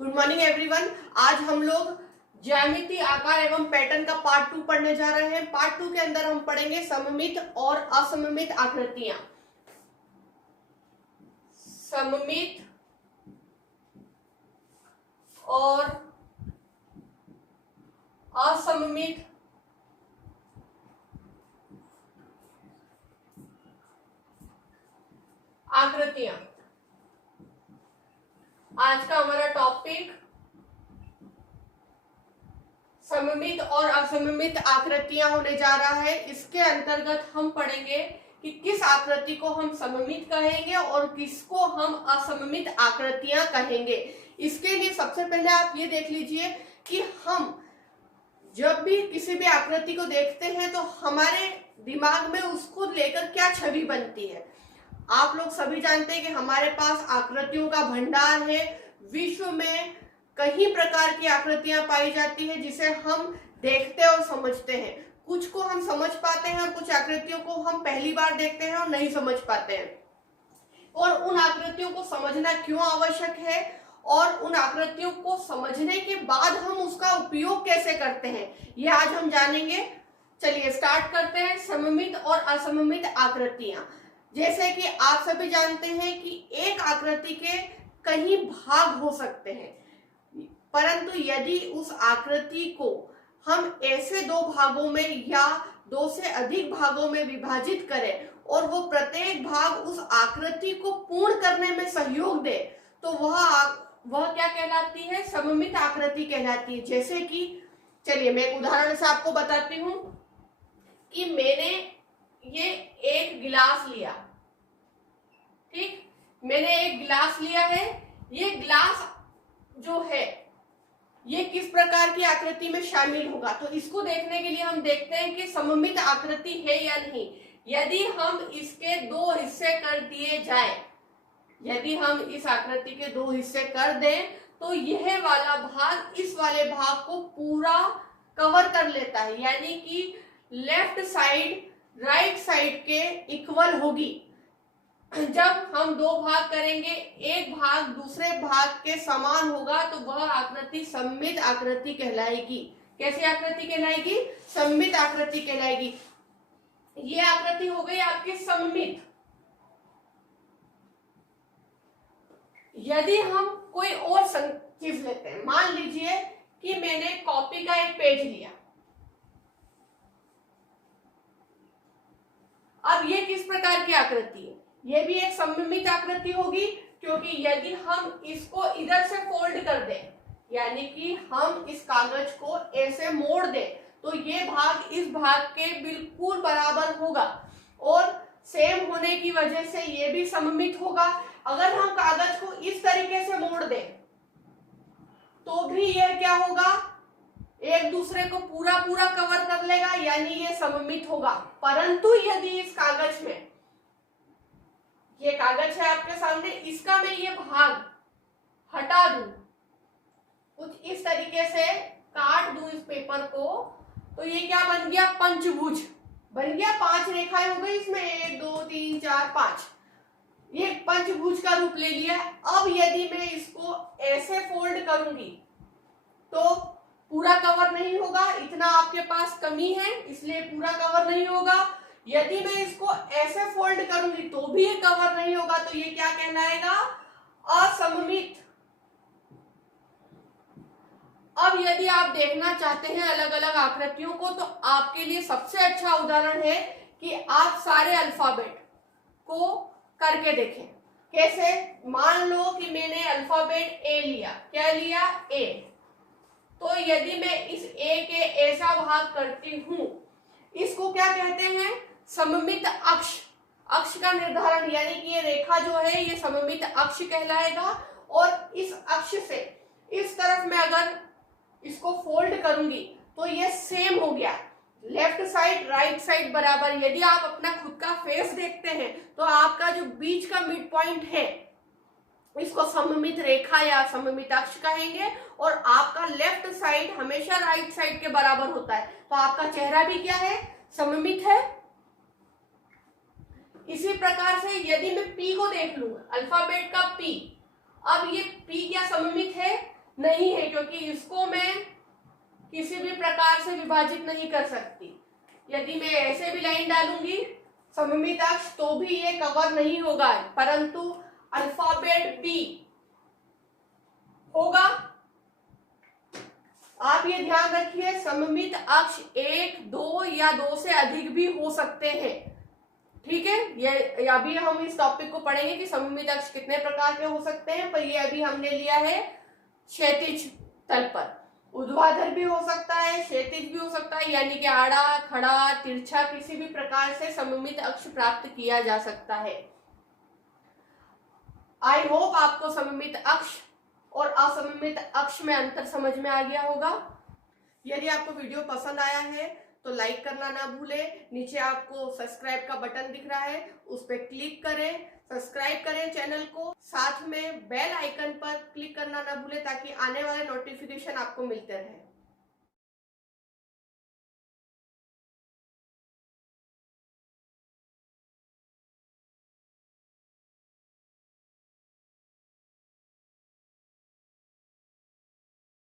Good morning everyone. आज हम लोग ज्यामिति, आकार एवं पैटर्न का पार्ट 2 पढ़ने जा रहे हैं। पार्ट 2 के अंदर हम पढ़ेंगे सममित और असममित आकृतियां। सममित और असममित आकृतियां आज का हमारा टॉपिक सममित और असममित आकृतियां होने जा रहा है। इसके अंतर्गत हम पढ़ेंगे कि किस आकृति को हम सममित कहेंगे और किसको हम असममित आकृतियां कहेंगे। इसके लिए सबसे पहले आप ये देख लीजिए कि हम जब भी किसी भी आकृति को देखते हैं तो हमारे दिमाग में उसको लेकर क्या छवि बनती है। आप लोग सभी जानते हैं कि हमारे पास आकृतियों का भंडार है। विश्व में कई प्रकार की आकृतियां पाई जाती है जिसे हम देखते और समझते हैं। कुछ को हम समझ पाते हैं और कुछ आकृतियों को हम पहली बार देखते हैं और नहीं समझ पाते हैं। और उन आकृतियों को समझना क्यों आवश्यक है और उन आकृतियों को समझने के बाद हम उसका उपयोग कैसे करते हैं, ये आज हम जानेंगे। चलिए स्टार्ट करते हैं। सममित और असममित आकृतियां। जैसे कि आप सभी जानते हैं कि एक आकृति के कई भाग हो सकते हैं, परंतु यदि उस आकृति को हम ऐसे दो भागों में या दो से अधिक भागों में विभाजित करें और वो प्रत्येक भाग उस आकृति को पूर्ण करने में सहयोग दे तो वह क्या कहलाती है? सममित आकृति कहलाती है। जैसे कि चलिए मैं एक उदाहरण से आपको बताती हूं कि मैंने ये एक गिलास लिया। ठीक, मैंने एक गिलास लिया है। ये गिलास जो है ये किस प्रकार की आकृति में शामिल होगा, तो इसको देखने के लिए हम देखते हैं कि सममित आकृति है या नहीं। यदि हम इसके दो हिस्से कर दिए जाए, यदि हम इस आकृति के दो हिस्से कर दें तो यह वाला भाग इस वाले भाग को पूरा कवर कर लेता है, यानी कि लेफ्ट साइड राइट साइड के इक्वल होगी। जब हम दो भाग करेंगे, एक भाग दूसरे भाग के समान होगा तो वह आकृति सममित आकृति कहलाएगी। कैसी आकृति कहलाएगी? सममित आकृति कहलाएगी। ये आकृति हो गई आपकी सममित। यदि हम कोई और चीज लेते हैं, मान लीजिए कि मैंने कॉपी का एक पेज लिया। अब ये किस प्रकार की आकृति है? ये भी एक सममित आकृति होगी, क्योंकि यदि हम इसको इधर से फोल्ड कर दें, यानी कि हम इस कागज को ऐसे मोड़ दें, तो ये भाग इस भाग के बिल्कुल बराबर होगा और सेम होने की वजह से ये भी सममित होगा। अगर हम कागज को इस तरीके से मोड़ दें तो भी यह क्या होगा? एक दूसरे को पूरा पूरा कवर कर लेगा, यानी ये सममित होगा। परंतु यदि इस कागज में, ये कागज है आपके सामने, इसका मैं ये भाग हटा दूं, कुछ इस तरीके से काट दूं इस पेपर को, तो ये क्या बन गया? पंचभुज बन गया। 5 रेखाएं हो गई इसमें, 1 2 3 4 5, ये पंचभुज का रूप ले लिया। अब यदि मैं इसको ऐसे फोल्ड करूंगी तो पूरा कवर नहीं होगा, इतना आपके पास कमी है इसलिए पूरा कवर नहीं होगा। यदि मैं इसको ऐसे फोल्ड करूंगी तो भी ये कवर नहीं होगा, तो ये क्या कहलाएगा? असममित। अब यदि आप देखना चाहते हैं अलग अलग आकृतियों को, तो आपके लिए सबसे अच्छा उदाहरण है कि आप सारे अल्फाबेट को करके देखें। कैसे? मान लो कि मैंने अल्फाबेट ए लिया। क्या लिया? ए। तो यदि मैं इस ए के ऐसा भाग करती हूं, इसको क्या कहते हैं? सममित अक्ष। अक्ष का निर्धारण, यानी कि ये रेखा जो है ये सममित अक्ष कहलाएगा। और इस अक्ष से इस तरफ में अगर इसको फोल्ड करूंगी तो ये सेम हो गया, लेफ्ट साइड राइट साइड बराबर। यदि आप अपना खुद का फेस देखते हैं तो आपका जो बीच का मिड पॉइंट है इसको सममित रेखा या सममित अक्ष कहेंगे, और आपका लेफ्ट साइड हमेशा राइट साइड के बराबर होता है, तो आपका चेहरा भी क्या है? सममित है। इसी प्रकार से यदि मैं पी को देख लूं, अल्फाबेट का पी, अब ये पी क्या सममित है? नहीं है, क्योंकि इसको मैं किसी भी प्रकार से विभाजित नहीं कर सकती। यदि मैं ऐसे भी लाइन डालूंगी सममित अक्ष तो भी ये कवर नहीं होगा, परंतु अल्फाबेट बी होगा। आप ये ध्यान रखिए, सममित अक्ष 1, 2 या 2 से अधिक भी हो सकते हैं। ठीक है, ये अभी हम इस टॉपिक को पढ़ेंगे कि सममित अक्ष कितने प्रकार के हो सकते हैं, पर ये अभी हमने लिया है क्षैतिज तल पर। ऊर्ध्वाधर भी हो सकता है, क्षैतिज भी हो सकता है, यानी कि आड़ा, खड़ा, तिरछा, किसी भी प्रकार से सममित अक्ष प्राप्त किया जा सकता है। आई होप आपको सममित अक्ष और असममित अक्ष में अंतर समझ में आ गया होगा। यदि आपको वीडियो पसंद आया है तो लाइक करना ना भूलें। नीचे आपको सब्सक्राइब का बटन दिख रहा है, उस पर क्लिक करें, सब्सक्राइब करें चैनल को। साथ में बेल आइकन पर क्लिक करना ना भूलें ताकि आने वाले नोटिफिकेशन आपको मिलते रहे।